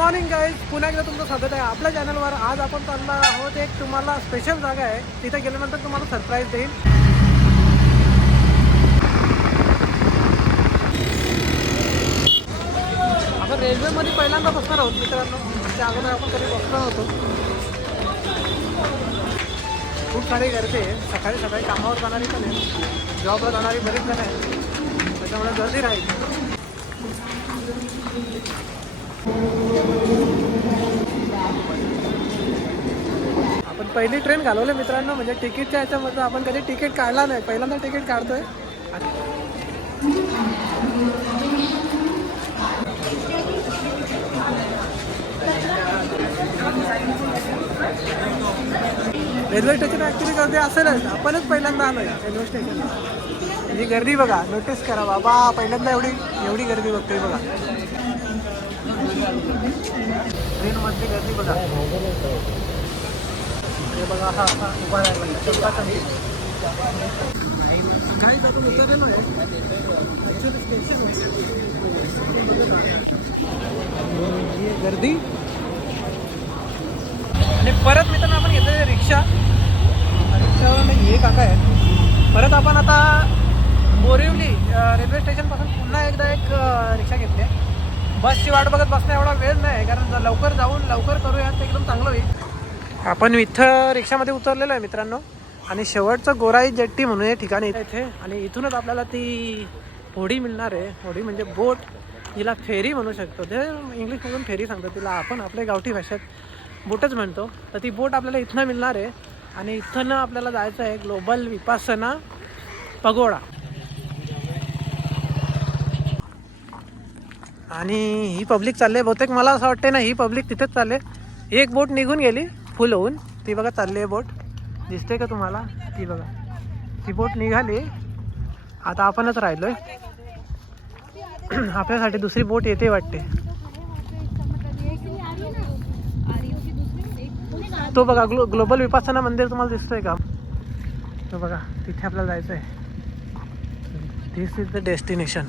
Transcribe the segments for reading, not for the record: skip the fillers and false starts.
Morning guys, पुन्हा एकदा तुमचं स्वागत आहे आपल्या चॅनलवर. आज आपण चाललो आहोत एक तुम्हाला स्पेशल जागा आहे, तिथे गेल्यानंतर तुम्हाला सरप्राईज देईल. आपण रेल्वेमध्ये पहिल्यांदा बसणार आहोत मित्रांनो. त्या अगोदर आपण कधी बसलो होतो. खूप सारी गर्दी आहे, सकाळी सकाळी कामावर जाणारी पण आहे, जॉबला जाणारी बरीच जण आहे, त्याच्यामुळे गर्दी राहील. आपण पहिली ट्रेन घालवली मित्रांनो, म्हणजे तिकीटच्या ह्याच्यामध्ये आपण कधी तिकीट काढला नाही, पहिल्यांदा तिकीट काढतोय. रेल्वे स्टेशन ॲक्च्युली गर्दी असेलच, आपणच पहिल्यांदा आलोय रेल्वे स्टेशन. ही गर्दी बघा, नोटीस करा बाबा, पहिल्यांदा एवढी गर्दी बघतोय बघा. ट्रेनमधली गर्दी बघा, हे बघा, हा उभा राहिला काही आपण उतरलेलो आहे ॲक्च्युली स्टेशन. ही गर्दी आणि परत मित्रांनो आपण घेतलेली रिक्षावर हे काका आहे. परत आपण आता बोरिवली रेल्वे स्टेशनपासून पुन्हा एकदा एक रिक्षा घेतली आहे. बसची वाट बघत बसणं एवढा वेळ नाही, कारण लवकर जाऊन लवकर करूया तर एकदम चांगलं होईल. आपण इथं रिक्षामध्ये उतरलेलो आहे मित्रांनो, आणि शेवटचं गोराई जेट्टी म्हणून हे ठिकाण इथे, आणि इथूनच आपल्याला ती होडी मिळणार आहे. होडी म्हणजे बोट, हिला फेरी म्हणू शकतो, ते इंग्लिशमधून फेरी सांगतो तिला, आपण आपल्या गावठी भाषेत बोटच म्हणतो. तर ती बोट आपल्याला इथनं मिळणार आहे, आणि इथनं आपल्याला जायचं आहे ग्लोबल विपासना पगोडा. आणि ही पब्लिक चालली आहे बहुतेक, मला असं वाटते ना ही पब्लिक तिथेच चालले. एक बोट निघून गेली फुल होऊन, ती बघा चालली आहे बोट, दिसते का तुम्हाला? ती बघा, ती बोट निघाली, आता आपणच राहिलोय. आपल्यासाठी दुसरी बोट येते वाटते. तो बघा ग्लोबल विपासना मंदिर तुम्हाला दिसतोय का? तो बघा, तिथे आपल्याला जायचं आहे. दिस इज द डेस्टिनेशन.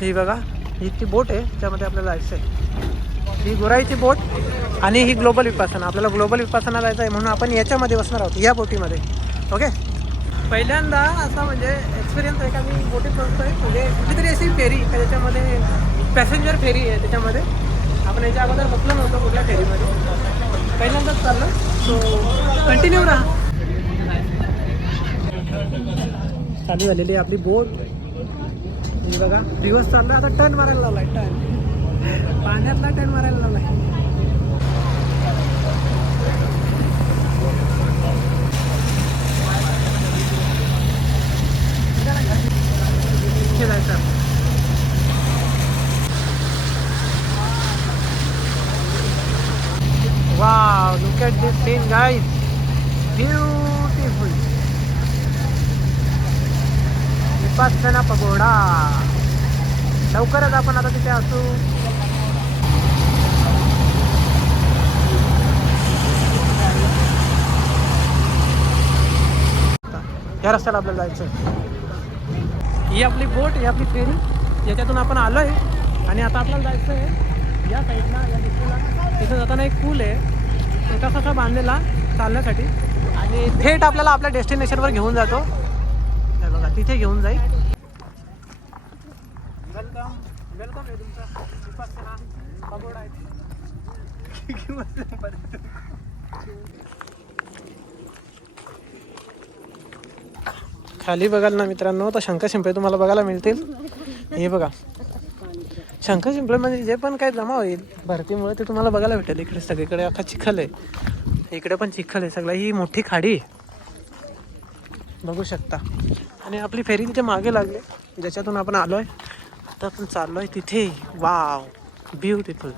ही बघा, ही ती बोट आहे, त्यामध्ये आपल्याला जायचं आहे. ही गोराईची बोट आणि ही ग्लोबल विपासना. आपल्याला ग्लोबल विपासना जायचं आहे म्हणून आपण याच्यामध्ये बसणार आहोत, या बोटीमध्ये. ओके, पहिल्यांदा असा म्हणजे एक्सपिरियन्स आहे का मी बोटीत बसतोय, म्हणजे कुठलीतरी अशी फेरी त्याच्यामध्ये पॅसेंजर फेरी आहे त्याच्यामध्ये. आपण याच्या अगोदर बसलो नव्हतो कुठल्या फेरीमध्ये, पहिल्यांदाच चाललो. सो कंटिन्यू राहा. चालू झालेली आपली बोट, ही बघा दिवस चालला. आता टर्न मारायला लावलाय, टर्न पाण्यातला टर्न मारायला लावलाय. जायचं wow, look at this scene guys, beautiful. Vipassana pagoda. लवकरच आपण आता तिथे असू. या रस्त्याला आपल्याला जायचं. ही आपली बोट, ही आपली फेरी, याच्यातून आपण आलो आहे, आणि आता आपल्याला जायचं आहे या साईडला, या दिशेला. तिथे जाताना एक पूल आहे छोटासा असा बांधलेला चालण्यासाठी, आणि थेट आपल्याला आपल्या डेस्टिनेशनवर घेऊन जातो. हे बघा, तिथे घेऊन जाईल. वेलकम वेलकम आहे तुमचा विपासना पगोडा आहे. खाली बघाल ना मित्रांनो, तर शंकर शिंपले तुम्हाला बघायला मिळतील. हे बघा, शंकर शिंपले म्हणजे जे पण काय जमा होईल भरतीमुळे ते तुम्हाला बघायला भेटेल. इकडे सगळीकडे अख्खा चिखल आहे, इकडे पण चिखल आहे सगळं. ही मोठी खाडी आहे बघू शकता, आणि आपली फेरी तिथे मागे लागली ज्याच्यातून आपण आलो आहे. आता आपण चाललो आहे तिथे. Wow, beautiful.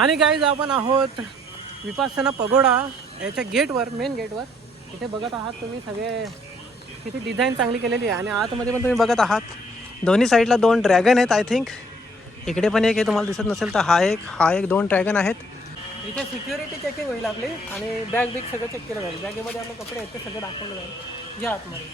आणि गाईज आपण आहोत विपासना पगोडा याच्या गेटवर, मेन गेटवर. इथे बघत आहात तुम्ही सगळे किती डिझाईन चांगली केलेली आहे. आणि आतमध्ये पण तुम्ही बघत आहात दोन्ही साईडला 2 ड्रॅगन आहेत आय थिंक. इकडे पण एक आहे, तुम्हाला दिसत नसेल तर हा एक 2 ड्रॅगन आहेत. इथे सिक्युरिटी चेकिंग होईल आपली आणि बॅग बिग सगळं चेक केलं जाईल. बॅगेमध्ये आपले कपडे आहेत ते सगळं दाखवलं जाईल या आतमध्ये.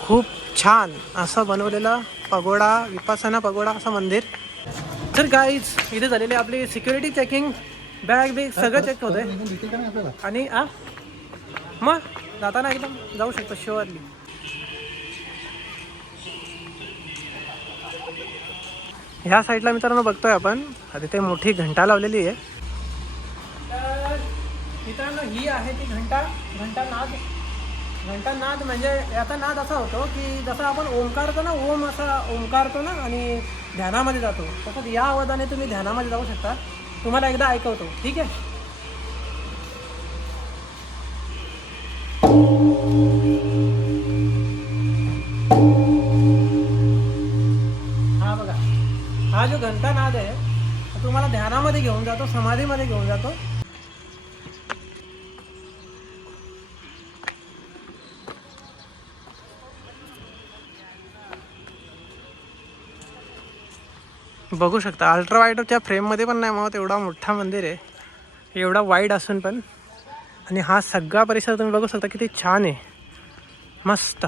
खूप छान असं बनवलेलं पगोडा, विपासना पगोडा असं मंदिर. तर गाईज इथे झालेली आपली सिक्युरिटी चेकिंग, बॅग बिग सगळं चेक होत आहे. आणि मग जाताना एकदम जाऊ शकतो शुअरली. ह्या साईडला मित्रांनो बघतोय आपण तिथे मोठी घंटा लावलेली आहे. तर मित्रांनो ही आहे ती घंटानाद म्हणजे याचा नाद असा होतो की जसं आपण ओंकारतो ना, ओम असा ओंकारतो ना आणि ध्यानामध्ये जातो, तसंच या आवाजाने तुम्ही ध्यानामध्ये जाऊ शकता. तुम्हाला एकदा ऐकवतो, ठीक आहे. हा बघा, हा जो घंटानाद आहे तुम्हाला ध्यानामध्ये घेऊन जातो, समाधीमध्ये घेऊन जातो. बघू शकता अल्ट्रा वाईडच्या फ्रेममध्ये पण नाही मग एवढा मोठा मंदिर आहे, एवढा वाईड असून पण. आणि हा सगळा परिसर तुम्ही बघू शकता किती छान आहे, मस्त.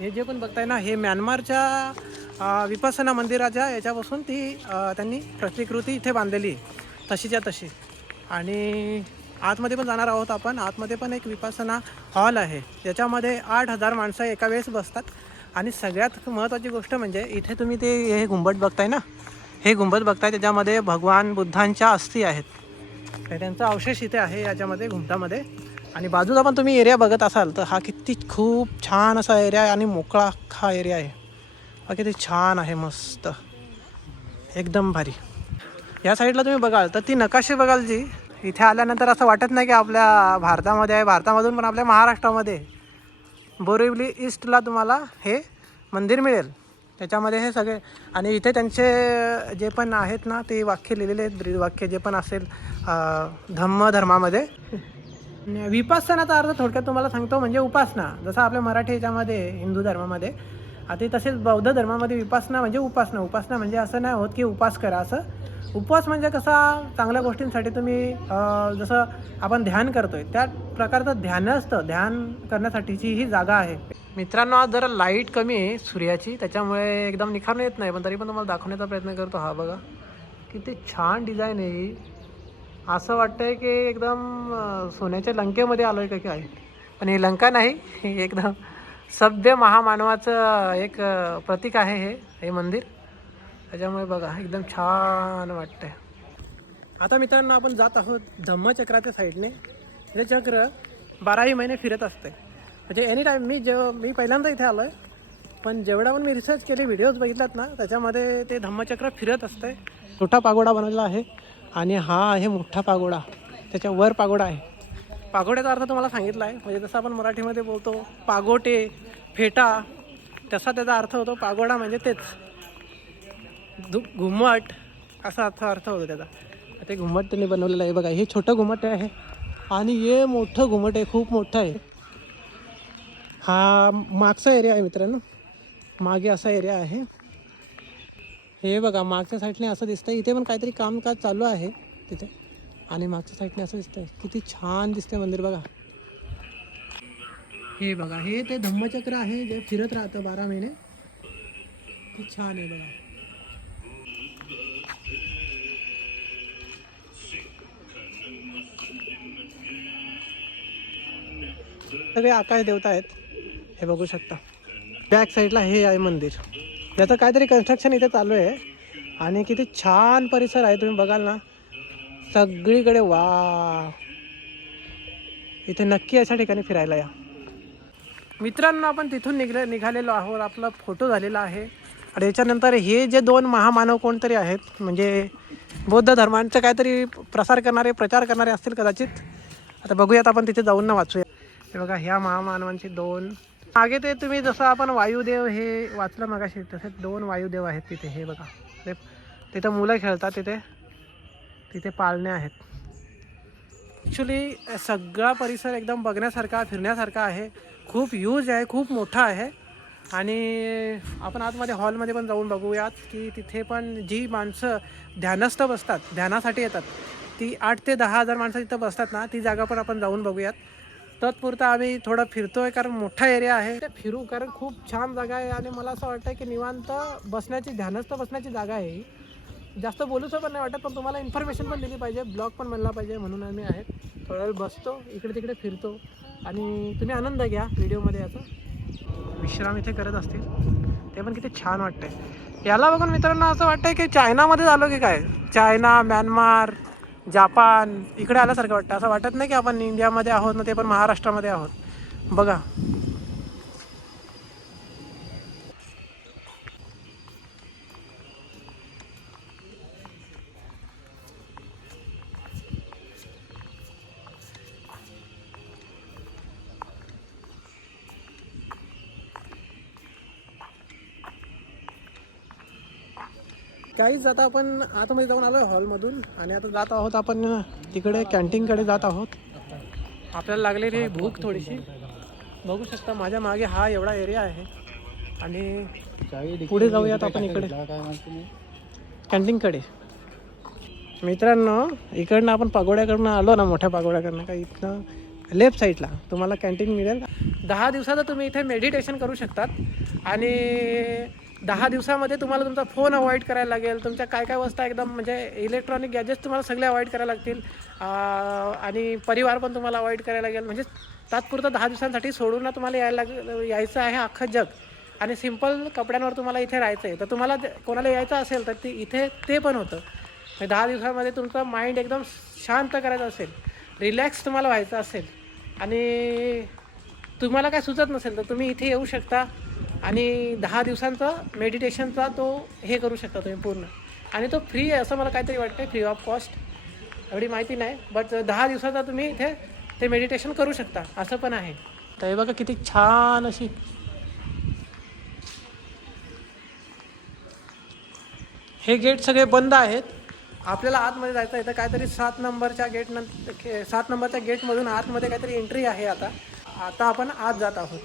हे जे पण बघताय ना, हे म्यानमारच्या विपसना मंदिराच्या याच्यापासून ती त्यांनी प्रतिकृती इथे बांधलेली आहे तशीच्या तशी. आणि आतमध्ये पण जाणार आहोत आपण. आतमध्ये पण एक विपसना हॉल आहे ज्याच्यामध्ये 8,000 माणसं एका वेळेस बसतात. आणि सगळ्यात महत्त्वाची गोष्ट म्हणजे इथे तुम्ही ते हे गुंबद बघताय ना, हे गुंबद बघताय त्याच्यामध्ये भगवान बुद्धांच्या अस्थी आहेत. त्यांचा अवशेष इथे आहे याच्यामध्ये घुमटामध्ये. आणि बाजूला पण तुम्ही एरिया बघत असाल तर हा किती खूप छान असा एरिया आहे आणि मोकळा हा एरिया आहे. हा किती छान आहे, मस्त एकदम भारी. या साईडला तुम्ही बघाल तर ती नकाशे बघाल जी, इथे आल्यानंतर असं वाटत नाही की आपल्या भारतामध्ये आहे. भारतामधून पण आपल्या महाराष्ट्रामध्ये बोरिवली ईस्टला तुम्हाला हे मंदिर मिळेल. त्याच्यामध्ये हे सगळे. आणि इथे त्यांचे जे पण आहेत ना ते वाक्य लिहिलेले आहेत, ब्रीदवाक्य जे पण असेल धम्म धर्मामध्ये. विपासनाचा अर्थ थोडक्यात तुम्हाला सांगतो म्हणजे उपासना. जसं आपल्या मराठी ह्याच्यामध्ये हिंदू धर्मामध्ये आता तसेच बौद्ध धर्मामध्ये विपासना म्हणजे उपासना. उपासना म्हणजे असं नाही होत की उपास करा असं. उपवास म्हणजे कसा चांगल्या गोष्टींसाठी तुम्ही जसं आपण ध्यान करतोय त्या प्रकारचं ध्यान असतं. ध्यान करण्यासाठीची ही जागा आहे. मित्रांनो आज जरा लाईट कमी आहे सूर्याची, त्याच्यामुळे एकदम निखारून येत नाही, पण तरी पण तुम्हाला दाखवण्याचा प्रयत्न करतो. हा बघा किती छान डिझाईन आहे ही. असं वाटतंय की एकदम सोन्याच्या लंकेमध्ये आलो आहे का काय. पण ही लंका नाही, ही एकदम सभ्य महामानवाचं एक प्रतीक आहे हे मंदिर. त्याच्यामुळे बघा एकदम छान वाटतंय. आता मित्रांनो आपण जात आहोत धम्मचक्राच्या साईडने. हे चक्र 12ही महिने फिरत असते. म्हणजे एनी टाईम मी पहिल्यांदा इथे आलो आहे, पण जेवढा पण मी रिसर्च केले, व्हिडिओज बघितलात ना, त्याच्यामध्ये ते धम्मचक्र फिरत असते. छोटा पागोडा बनवलेला आहे आणि हा आहे मोठा पागोडा, त्याच्यावर पागोडा आहे. पागोड्याचा अर्थ तुम्हाला सांगितला आहे, म्हणजे जसं आपण मराठीमध्ये बोलतो पागोटे, फेटा, तसा त्याचा अर्थ होतो. पागोडा म्हणजे तेच घुमट असा अर्थ होतो त्याचा. ते घुमट त्यांनी बनवलेलं आहे बघा. हे छोटं घुमट आहे आणि हे मोठं घुमट आहे, खूप मोठं आहे. हा मागचा एरिया आहे मित्रांनो, मागे असा एरिया आहे. हे बघा मागच्या साईडने असं दिसतंय. इथे पण काहीतरी कामकाज चालू आहे तिथे. आणि मागच्या साईडने असं दिसतंय. किती छान दिसतंय मंदिर बघा. हे बघा हे ते धम्मचक्र आहे जे फिरत राहतं 12 महिने. किती छान आहे बघा. सगळे आकाश देवता आहेत, हे बघू शकता. बॅक साईडला हे आहे मंदिर, याचं काहीतरी कन्स्ट्रक्शन इथे चालू आहे. आणि किती छान परिसर आहे तुम्ही बघाल ना सगळीकडे. वा इथे नक्की अशा ठिकाणी फिरायला या. मित्रांनो, आपण तिथून निघालेलो आहोत. आपला फोटो झालेला आहे. आणि याच्यानंतर हे जे 2 महामानव कोणतरी आहेत, म्हणजे बौद्ध धर्मांचं काहीतरी प्रचार करणारे असतील कदाचित. आता बघूयात, आपण तिथे जाऊन ना वाचूया. हे बघा, ह्या महामानवांची 2 मागे ते तुम्ही जसं आपण वायुदेव हे वाचलं मगाशी, तसे 2 वायुदेव आहेत तिथे. हे बघा, तिथं मुलं खेळतात, तिथे पाळण्या आहेत. ॲक्च्युली सगळा परिसर एकदम बघण्यासारखा, फिरण्यासारखा आहे. खूप ह्यूज आहे, खूप मोठा आहे. आणि आपण आतमध्ये हॉलमध्ये पण जाऊन बघूयात की तिथे पण जी माणसं ध्यानस्थ बसतात, ध्यानासाठी येतात, ती 8 ते 10 हजार माणसं तिथं बसतात ना, ती जागा पण आपण जाऊन बघूयात. तत्पुरता आम्ही थोडं फिरतोय, कारण मोठा एरिया आहे. फिरू, कारण खूप छान जागा आहे. आणि मला असं वाटतं की निवांत बसण्याची, ध्यानस्थ बसण्याची जागा आहे ही. जास्त बोलूचं पण नाही वाटत, पण तुम्हाला इन्फॉर्मेशन पण दिली पाहिजे, ब्लॉग पण बनला पाहिजे, म्हणून आम्ही आहेत. थोडा वेळ बसतो, इकडे तिकडे फिरतो आणि तुम्ही आनंद घ्या व्हिडिओमध्ये. याचा विश्राम इथे करत असतील, ते पण किती छान वाटतंय. याला बघून मित्रांनो असं वाटतंय की चायनामध्ये झालो की काय. चायना, म्यानमार, जापान इकडे आल्यासारखं वाटतं. असं वाटत नाही की आपण इंडियामध्ये आहोत ना, ते पण महाराष्ट्रामध्ये आहोत. बघा, काहीच. आता आपण आतमध्ये जाऊन आलो आहे हॉलमधून, आणि आता जात आहोत आपण तिकडे कॅन्टीनकडे जात आहोत. आपल्याला लागलेली भूक थोडीशी. बघू शकता माझ्या मागे हा एवढा एरिया आहे. आणि पुढे जाऊयात आपण इकडे कॅन्टीनकडे. मित्रांनो, इकडनं आपण पागोड्याकडनं आलो ना, मोठ्या पागोड्याकडनं, का इथनं लेफ्ट साईडला तुम्हाला कॅन्टीन मिळेल. 10 दिवसाचं तुम्ही इथे मेडिटेशन करू शकतात. आणि 10 दिवसामध्ये तुम्हाला तुमचा फोन अवॉइड करायला लागेल. तुमच्या काय काय वस्तू एकदम म्हणजे इलेक्ट्रॉनिक गॅजेट्स तुम्हाला सगळे अवॉइड करायला लागतील. आणि परिवार पण तुम्हाला अवॉइड करायला लागेल. म्हणजे तात्पुरतं 10 दिवसांसाठी सोडून ना तुम्हाला यायचं आहे अख्खं जग. आणि सिम्पल कपड्यांवर तुम्हाला इथे राहायचं आहे. तर तुम्हाला कोणाला यायचं असेल तर इथे ते पण होतं. 10 दिवसामध्ये तुमचं माइंड एकदम शांत करायचं असेल, रिलॅक्स तुम्हाला व्हायचं असेल, आणि तुम्हाला काय सुचत नसेल, तर तुम्ही इथे येऊ शकता. आणि 10 दिवसांचा मेडिटेशनचा तो हे करू शकता तुम्ही पूर्ण. आणि तो फ्री आहे असं मला काहीतरी वाटतं, फ्री ऑफ कॉस्ट. एवढी माहिती नाही, बट 10 दिवसाचा तुम्ही इथे ते मेडिटेशन करू शकता, असं पण आहे. तर हे बघा किती छान अशी. हे गेट सगळे बंद आहेत. आपल्याला आतमध्ये जायचं आहे. तर काहीतरी 7 नंबरच्या गेटनंतर, 7 नंबरच्या गेटमधून आतमध्ये काहीतरी एंट्री आहे. आता आपण आत जात आहोत.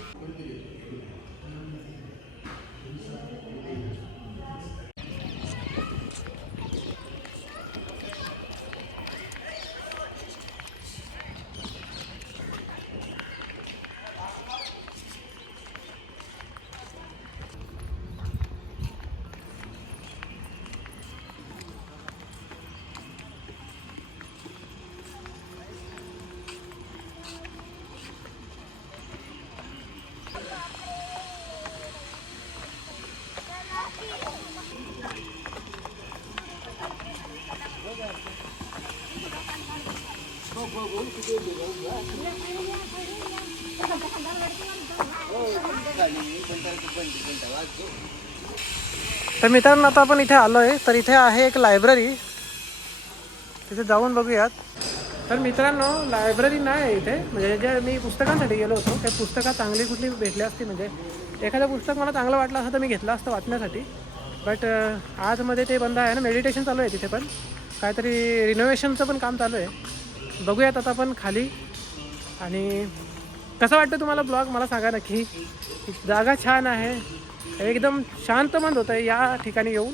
तर मित्रांनो, आता आपण इथे आलो आहे. तर इथे आहे एक लायब्ररी, तिथे जाऊन बघूयात. तर मित्रांनो, लायब्ररी नाही आहे इथे. म्हणजे जे मी पुस्तकांसाठी गेलो होतो, त्या पुस्तकात चांगली कुठली भेटली असती, म्हणजे एखादं पुस्तक मला चांगलं वाटलं असतं तर मी घेतलं असतं वाचण्यासाठी. बट आजमध्ये ते बंद आहे ना. मेडिटेशन चालू आहे तिथे, पण काहीतरी रिनोव्हेशनचं पण काम चालू आहे. बघूयात आता आपण खाली. आणि कसं वाटतं तुम्हाला ब्लॉग मला सांगा नक्की. जागा छान आहे, एकदम शांतमंद होतं आहे या ठिकाणी येऊन.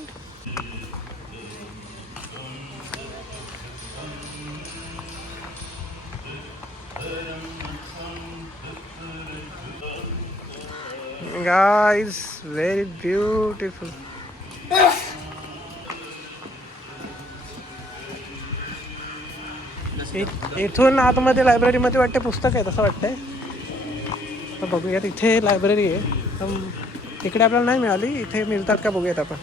Guys, very beautiful. इथून आतमध्ये लायब्ररीमध्ये वाटते पुस्तक आहे, तसं वाटतंय. तर बघूयात, इथे लायब्ररी आहे. इकडे आपल्याला नाही मिळाली, इथे मिळतात का बघूयात आपण.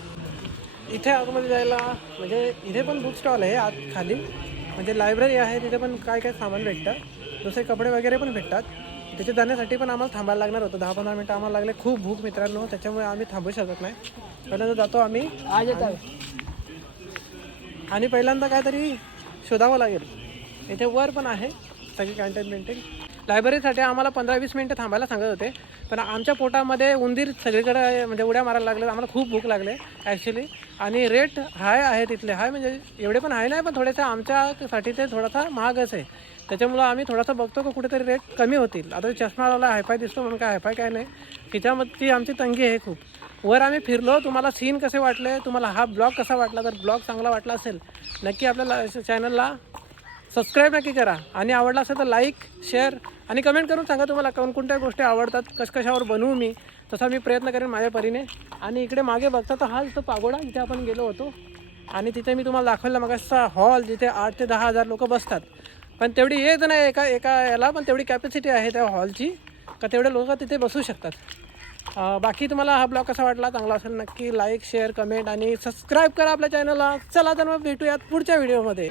इथे आतमध्ये जायला, म्हणजे इथे पण बुक स्टॉल आहे आत खाली. म्हणजे लायब्ररी आहे, तिथे पण काय काय सामान भेटतं. दुसरे कपडे वगैरे पण भेटतात. तिथे जाण्यासाठी पण आम्हाला थांबायला लागणार होतं, 10-15 मिनटं आम्हाला लागले. खूप भूक मित्रांनो, त्याच्यामुळे आम्ही थांबू शकत नाही. पहिल्यांदा जातो आम्ही आणि पहिल्यांदा काहीतरी शोधावं लागेल. इथे वर पण आहे सगळी कॅन्टीन पेंटिंग. लायब्ररीसाठी आम्हाला 15-20 मिनटं थांबायला सांगत होते, पण आमच्या पोटामध्ये उंदीर सगळीकडे म्हणजे उड्या मारायला लागले. आम्हाला खूप भूक लागले ॲक्च्युली. आणि रेट हाय आहे तिथले, हाय म्हणजे एवढे पण हाय नाही, पण थोडेसे आमच्यासाठी ते थोडासा महागच आहे. त्याच्यामुळं आम्ही थोडासा बघतो की कुठेतरी रेट कमी होतील. आता चष्मावाला हायफाय दिसतो म्हणून काय हायफाय काय नाही, तिच्यामध्ये आमची तंगी आहे खूप. वर आम्ही फिरलो. तुम्हाला सीन कसे वाटले, तुम्हाला हा ब्लॉग कसा वाटला, तर ब्लॉग चांगला वाटला असेल नक्की आपल्या चॅनलला सबस्क्राईब नक्की करा. आणि आवडला असेल तर लाईक, शेअर आणि कमेंट करून सांगा तुम्हाला कोणकोणत्या गोष्टी आवडतात, कशावर बनवू मी, तसा मी प्रयत्न करेन माझ्या परीने. आणि इकडे मागे बघता तर हा जो पागोडा जिथे आपण गेलो होतो, आणि तिथे मी तुम्हाला दाखवला मग असा हॉल जिथे 8 ते 10 हजार लोक बसतात. पण तेवढी येत नाही एका याला, पण तेवढी कॅपॅसिटी आहे त्या हॉलची का तेवढे लोक तिथे बसू शकतात. बाकी तुम्हाला हा ब्लॉग कसा वाटला, चांगला असेल नक्की लाईक, शेअर, कमेंट आणि सबस्क्राईब करा आपल्या चॅनलला. चला तर मग भेटूयात पुढच्या व्हिडिओमध्ये.